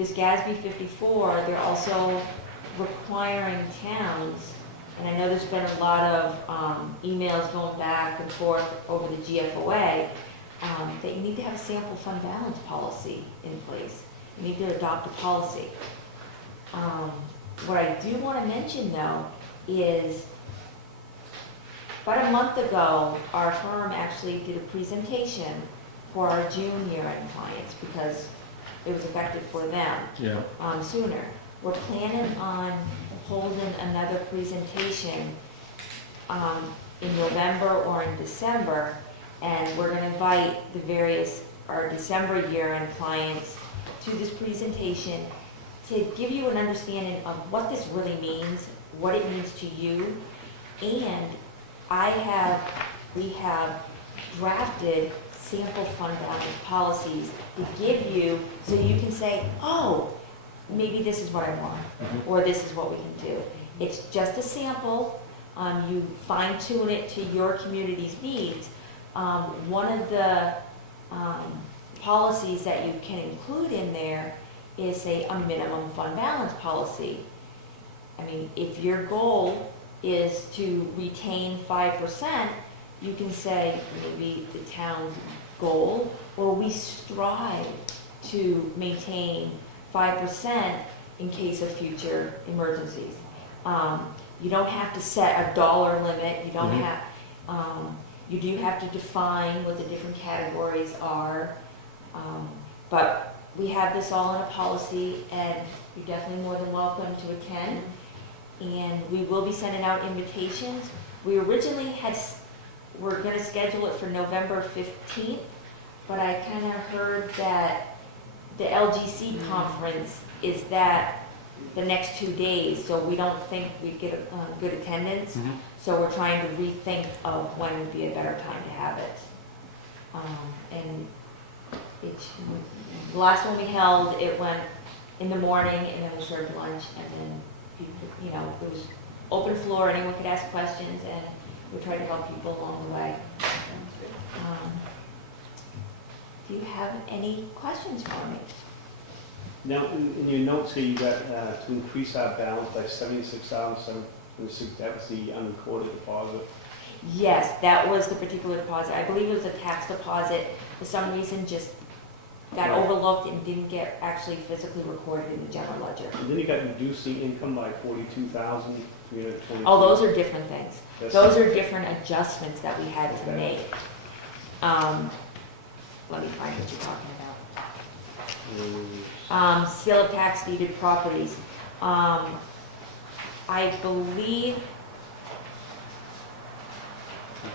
this GASB 54, they're also requiring towns, and I know there's been a lot of emails going back and forth over the GFOA, that you need to have a sample fund balance policy in place. You need to adopt a policy. What I do want to mention though is about a month ago, our firm actually did a presentation for our June year-end clients because it was effective for them sooner. We're planning on holding another presentation in November or in December, and we're going to invite our December year-end clients to this presentation to give you an understanding of what this really means, what it means to you, and we have drafted sample fund balance policies to give you so you can say, oh, maybe this is what I want, or this is what we can do. It's just a sample. You fine-tune it to your community's needs. One of the policies that you can include in there is, say, a minimum fund balance policy. I mean, if your goal is to retain 5%, you can say maybe the town's goal, or we strive to maintain 5% in case of future emergencies. You don't have to set a dollar limit. You don't have. You do have to define what the different categories are, but we have this all in a policy, and you're definitely more than welcome to attend. And we will be sending out invitations. We originally were going to schedule it for November 15th, but I kind of heard that the LGC conference is that the next 2 days, so we don't think we get good attendance. So we're trying to rethink of when would be a better time to have it. And the last one we held, it went in the morning, and then we served lunch, and then people, it was open floor, anyone could ask questions, and we tried to help people along the way. Do you have any questions for me? Now, in your notes here, you got to increase our balance by $76,706. That was the unrecorded deposit. Yes, that was the particular deposit. I believe it was a tax deposit. For some reason, just got overlooked and didn't get actually physically recorded in the general ledger. And then you got reducing income by $42,320. Oh, those are different things. Those are different adjustments that we had to make. Let me find what you're talking about. Sale of tax deeded properties. I believe.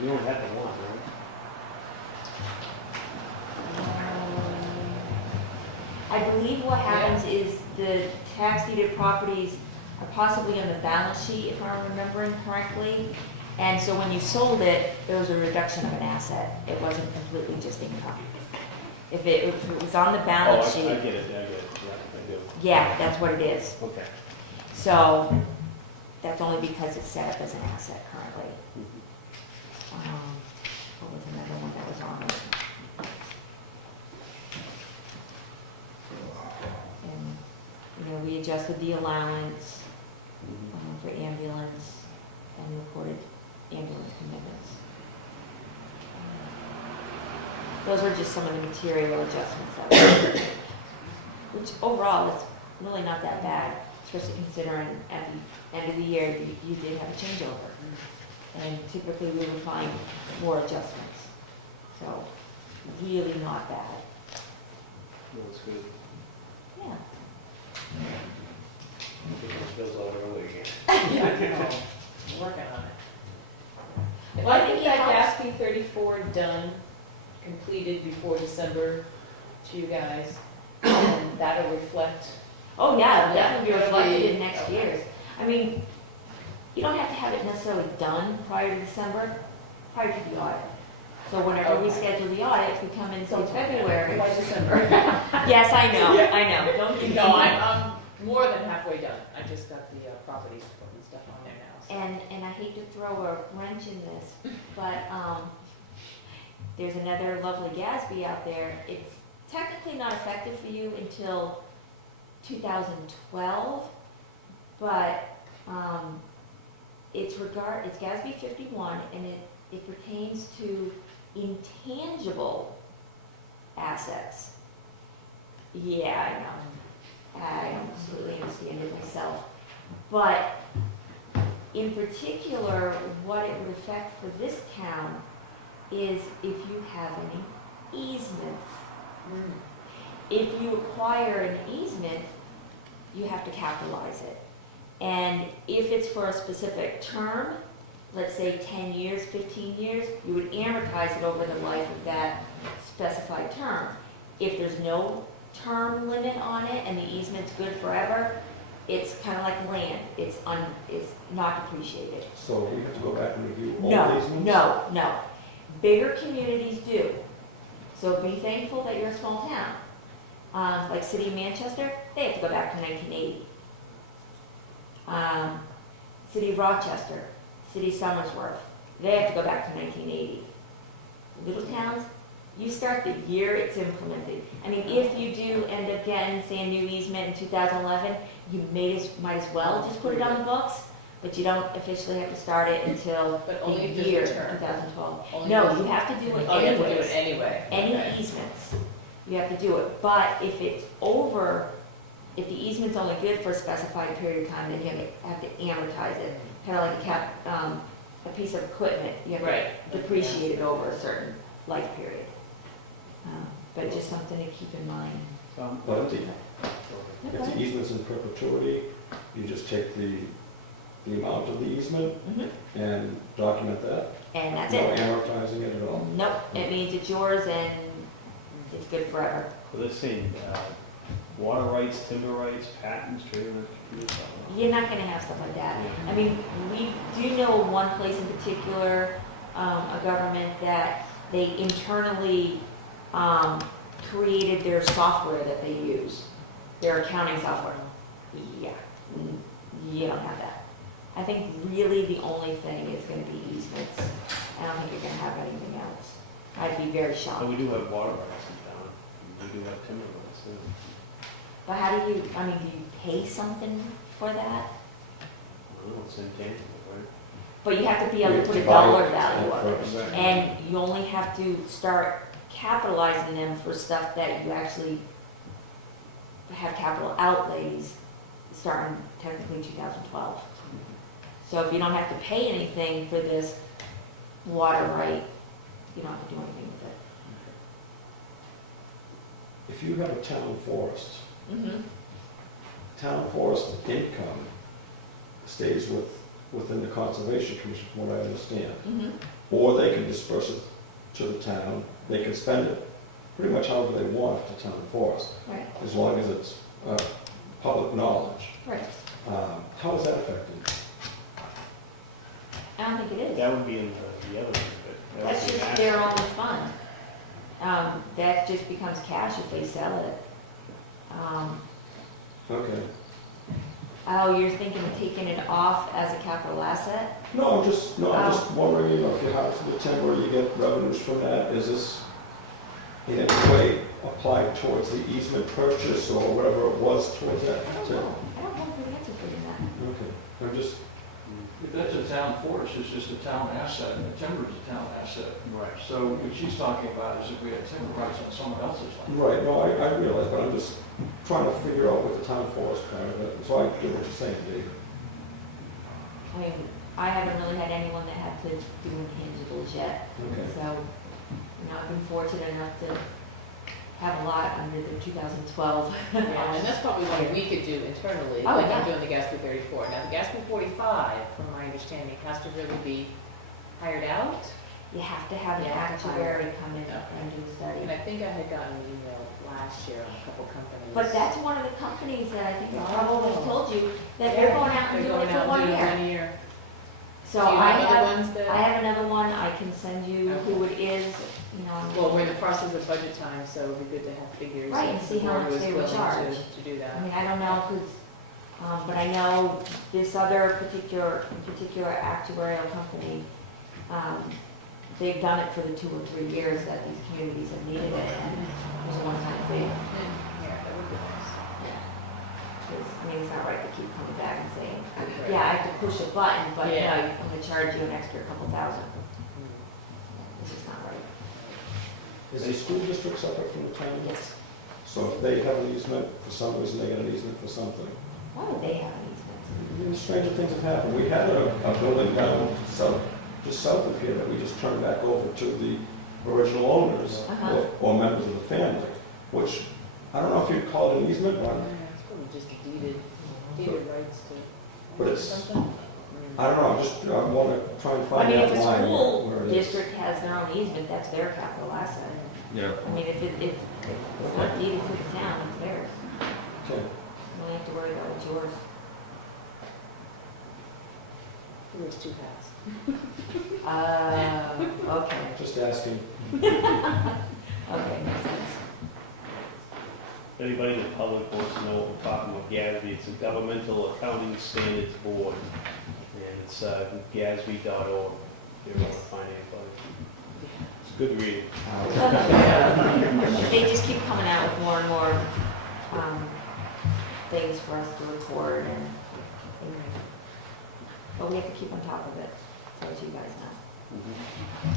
You don't have the one, right? I believe what happens is the tax deeded properties are possibly on the balance sheet, if I'm remembering correctly. And so when you sold it, there was a reduction of an asset. It wasn't completely just income. If it was on the balance sheet. I get it. Yeah, I do. Yeah, that's what it is. Okay. So that's only because it's set up as an asset currently. What was another one that was on it? And we adjusted the allowance for ambulance and reported ambulance commitments. Those were just some of the material adjustments that we did, which overall is really not that bad, especially considering at the end of the year you did have a changeover. And typically we would find more adjustments. So really not bad. That's good. Yeah. Bills all early again. Yeah, I know. Working on it. Well, I think that GASB 34 done, completed before December to you guys, and that'll reflect. Oh yeah, it'll definitely be reflected in Okay. next year's. I mean, you don't have to have it necessarily done prior to December, prior to the audit. So whenever we schedule the audit, if we come in, say February. By December. Yes, I know. Don't give me. No, I'm more than halfway done. I just got the properties and stuff on there now. So. And I hate to throw a wrench in this, but there's another lovely GASB out there. It's technically not effective for you until 2012, but it's GASB 51, and it pertains to intangible assets. Yeah, I know. I don't completely understand it myself. But in particular, what it would affect for this town is if you have any easements. If you acquire an easement, you have to capitalize it. And if it's for a specific term, let's say 10 years, 15 years, you would amortize it over the life of that specified term. If there's no term limit on it and the easement's good forever, it's kind of like land. It's not depreciated. So we have to go back and review all No, easements? no. Bigger communities do. So be thankful that you're a small town. Like City of Manchester, they have to go back to 1980. City of Rochester, City of Somersworth, they have to go back to 1980. Little towns, you start the year it's implemented. I mean, if you do end up getting, say, a new easement in 2011, you might as well just put it on the books, but you don't officially have to start it until But the only if there's a year term. 2012. Only No, if you have to do it Oh, you have to do anyways. it anyway. Any Okay. easements, you have to do it. But if it's over, if the easement's only good for a specified period of time, then you have to amortize it. Kind of like a piece of equipment, you have Right. to depreciate it over a certain life period. But just something to keep in mind. But if the easement's in perpetuity, you just take the amount of the easement Mhm. and document that? And that's No it. amortizing it at all? Nope, it means it's yours and it's good forever. Well, they're saying, water rights, timber rights, patents, trade rights. You're not gonna have stuff like that. I mean, we do know one place in particular, a government, that they internally created their software that they use, their accounting software. Yeah, you don't have that. I think really the only thing is gonna be easements. I don't think you're gonna have anything else. I'd be very But shocked. we do have water rights in town, we do have timber rights, too. But how do you you pay something for that? I don't know, it's intangible, right? But you have to be able to put a buy dollar it value on it. first. And you only have to start capitalizing them for stuff that you actually have capital outlays starting technically 2012. So if you don't have to pay anything for this water right, you don't have to do anything with If you have a town forest, it. Mm-hmm. town forest income stays within the Conservation Commission, from what I understand. Mm-hmm. Or they can disperse it to the town, they can spend it pretty much however they want to town forest, Right, as long as it's public knowledge. right. How is that affected? I don't think it is. That would be in the other one, but. that would That's be just an their asset. own fund. That just becomes cash if they sell it. Okay. Oh, you're thinking of taking it off as a capital asset? No, I'm just wondering, if you harvest the timber, you get revenues from that. Is this in any way applied towards the easement purchase or whatever it was towards that? I don't know. I don't know the answer for that. Okay, I'm just, If that's a town forest, it's just a town asset, and the timber's a town asset. Right. So what she's talking about is if we had timber rights on someone else's land. right, no, I realize, but I'm just trying to figure out what the town forest part of it, so I get what you're saying, Dave. I mean, I haven't really had anyone that had to do intangibles yet. Okay. So, I've been fortunate enough to have a lot under the 2012. Yeah, and that's probably what we could do internally, Oh, like yeah. I'm doing the GASB 34. Now, the GASB 45, from my understanding, has to really be hired out. You have to have an You have to actuary come in Okay. and do a study. And I think I had gotten an email last year on a couple companies. But that's one of the companies that I think Oh. probably told you that they're going out and They're doing it going for out 1 and doing year. 1 year. So Do you I know other have, ones that? I have another one, I can send you who it is, Well, we're in the process of budget time, so it would be good to have figures. Right, and if see the how board much was they would willing charge. To do I that. mean, I don't know who's, but I know this other particular actuarial company, they've done it for the 2 or 3 years that these communities have needed it, and it was a one-time fee. Yeah, that would be nice. I mean, it's not right to keep coming back and saying, yeah, I have to push a button, but no, Yeah. I'm gonna charge you an extra couple thousand. This is not right. Is the school district separate from the town? Yes. So if they have an easement, for some reason they get an easement for something. Why would they have an easement? Stranger things have happened. We had a building down south, just south of here that we just turned back over to the original owners or members of the family, which, I don't know if you'd call it an easement, Yeah, it's probably just deeded rights to. but it's, something. I don't know, I want to try and I find mean, that if a line school where it is. district has their own easement, that's their capital asset. Yeah. I mean, if it's not deeded to the town, it's theirs. Okay. You don't have to worry about what's yours. He wears two hats. Okay. Just asking. Okay, makes sense. If anybody in the public wants to know what we're talking about, GASB, it's a Governmental Accounting Standards Board, and it's GASB.org, if you want to find anybody. It's good reading. They just keep coming out with more and more things for us to record and, but we have to keep on top of it, so as you guys know.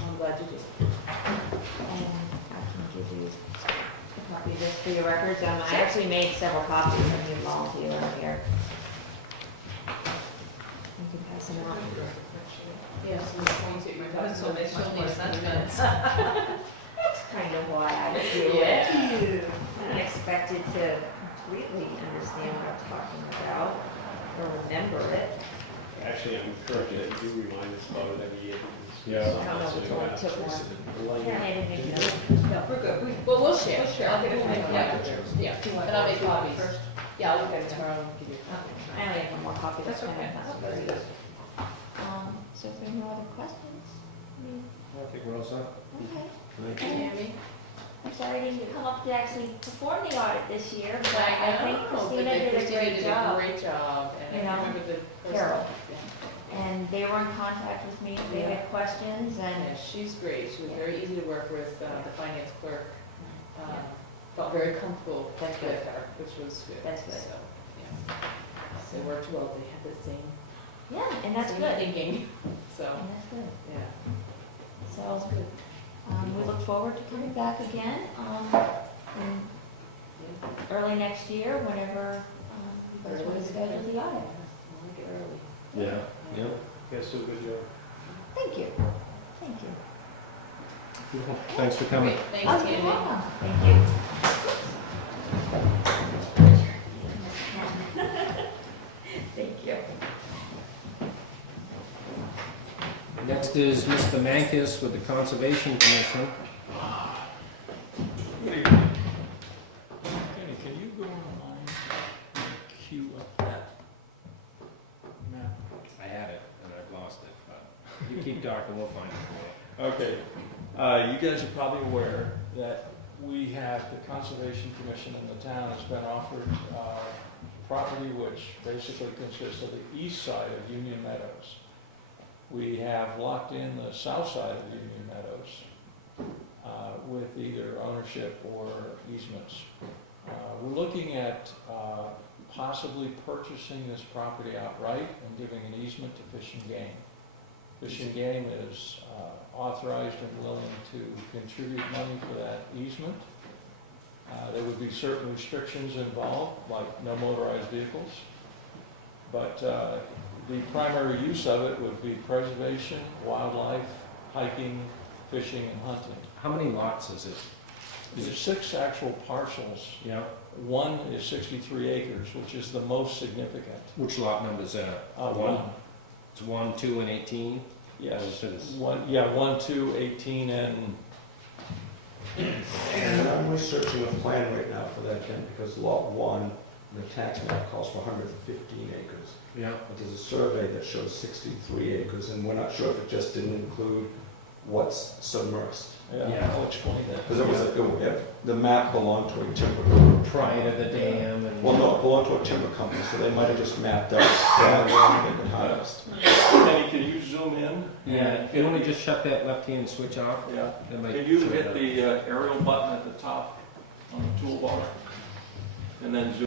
I'm glad you did. And I can give you a copy of this for your records. I actually made several copies of you volunteer on here. You can pass them out. Yes, and the points that you're talking So they show the assessments. That's kind of why I do it. I expected to completely understand what I'm talking about or remember it. Actually, I'm encouraged that you do remind us about it every year. Yeah. I don't know which one took one. Apparently I didn't make notes. No, we're good. Well, we'll share. I'll get it from you. Yeah, and I'll make copies. Yeah, I'll look at it tomorrow and give you a copy. I only have one more copy. That's okay. Very good. So if there are no other questions? I think we're all set. Okay. Thank Can you hear me? I'm sorry I didn't come up to actually perform the audit this year, but I think know, but Christina did a great job. Great job, and You I know, can't remember the person. Carol. Yeah. And they were in contact with me if they had questions Yeah, and, she's great, she was very easy to work with, the finance clerk, Yeah. felt very comfortable That's with good. her, which was good. That's good. So, yeah. They worked well, they had the same. yeah, and that's same good. Thinking, so, And that's good. yeah. So, good. we look forward to coming back again, in early next year, whenever, you guys want to schedule the audit. I like it early. Yeah, yeah. You guys do a good job. Thank you. Thank you. Thanks for coming. Great, Oh, thanks, you're Tammy. welcome. Thank you. Thank you. Next is Mr. Mankus with the Conservation Commission. Good evening. Kenny, can you go online and queue up that map? I had it, and I've lost it, but you keep talking, we'll find it for you. Okay. You guys are probably aware that we have, the Conservation Commission in the town has been offered property which basically consists of the east side of Union Meadows. We have locked in the south side of Union Meadows with either ownership or easements. We're looking at possibly purchasing this property outright and giving an easement to Fish and Game. Fish and Game is authorized and willing to contribute money for that easement. There would be certain restrictions involved, like no motorized vehicles. But the primary use of it would be preservation, wildlife, hiking, fishing, and hunting. How many lots is it? There's 6 actual parcels. Yeah. One is 63 acres, which is the most significant. Which lot number is that? One. It's 1, 2, and 18? Yes. So it's- 1, 2, 18, and And I'm researching a plan right now for that, Ken, because lot 1, the tax map calls for 115 acres. Yeah. But there's a survey that shows 63 acres, and we're not sure if it just didn't include what's submersed. Yeah. I'll explain that. Because the map belonged to a timber company. Prior to the dam and... Well, no, it belonged to a timber company, so they might have just mapped out where they wanted it highest. Kenny, can you zoom in? Yeah, if you want to just shut that left-hand switch off, Yeah. that might... Can you show it hit up. the aerial button at the top on the toolbar? And then zoom